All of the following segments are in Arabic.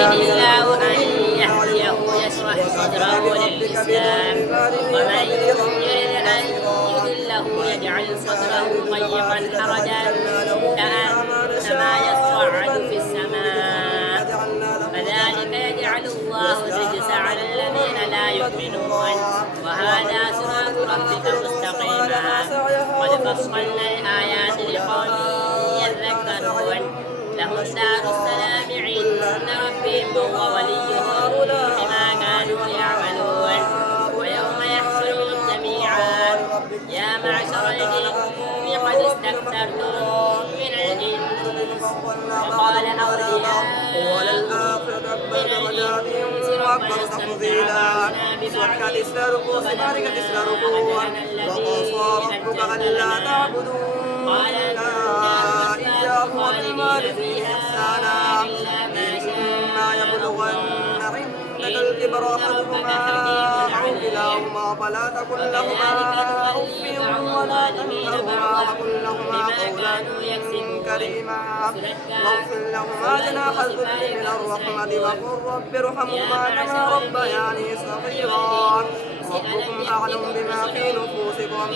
يريد الله أن يهديه يشرح صدره للإسلام ومن يرد أن يضله يجعل صدره ضيقا حرجا كأنما يصعد في السماء كذلك يجعل الله الرجس على الذين لا يؤمنون وهذا صراط ربك مستقيما قد فصلنا الآيات لقوم يذكرون لهم دار السلام عند ربهم وهو وليهم بما كانوا يعملون ويوم يحشرهم جميعا يا معشر الجن قد استكثرتم من الإنس وقال أولياؤهم من الإنس ربنا استمتع ببعض وبلغنا أجلنا الذي أجلنا قال إياه خالدين فيها إلا ما يبلغن عندك الكبر أحدهما أو كلاهما فلا تقل لهما أف ولا تنهرهما وقل لهما قولا كريما واغفر لهما جناح الذل من الرحمة وقل رب ارحمهما كما ربياني صغيرا ربكم أعلم بما في نفوسكم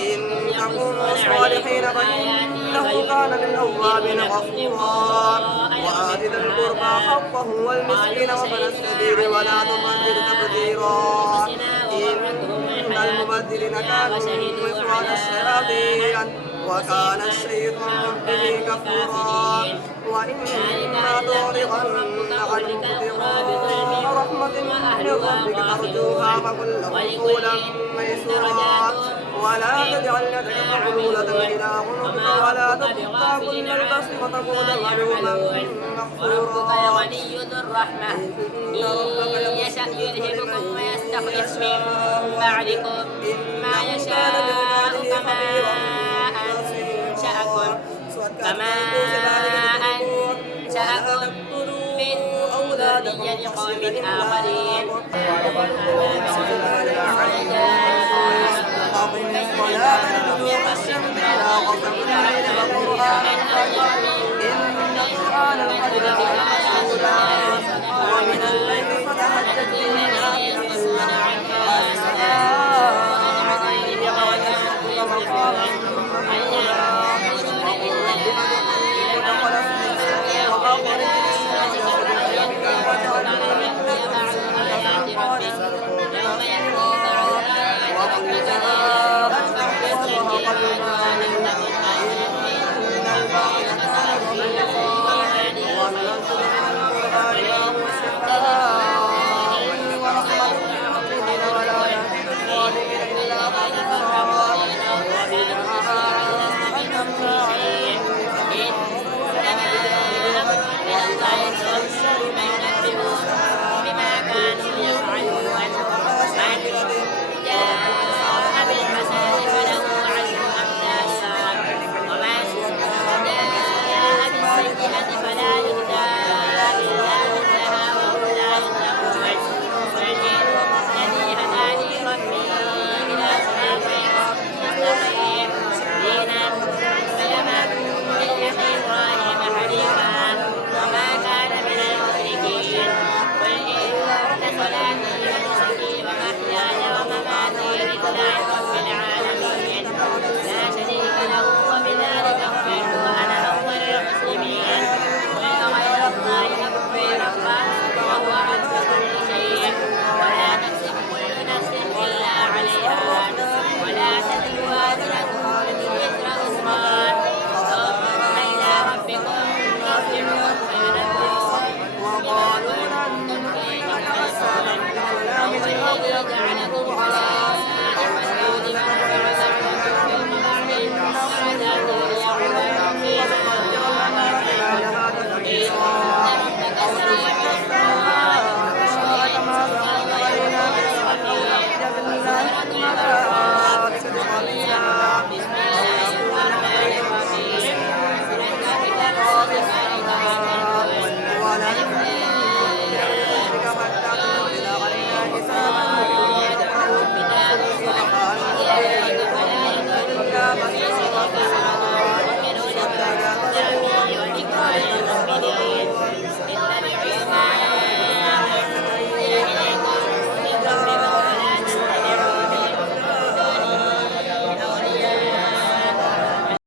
إن تكونوا صالحين فإنه كان للأوابين غفورا وآت ذا القربى حقه والمسكين وابن السبيل ولا تبذر تبذيرا إن المبذرين كانوا إخوان الشياطين وكان الشيطان به كفورا وإما تعرضن عنهم ابتغاء رحمة من ربك ترجوها فقل لهم قولا ميسورا ولا تجعل يدك مغلولة إلى عنقك ولا تبسطها كل البسط فتكون ملوما محصورا ولي ذو الرحمة إن يشأ يذهبكم ويستخلف من بعدكم ما يشاء كما أنشأكم من ذرية قوم آخرين إن القرآن القديم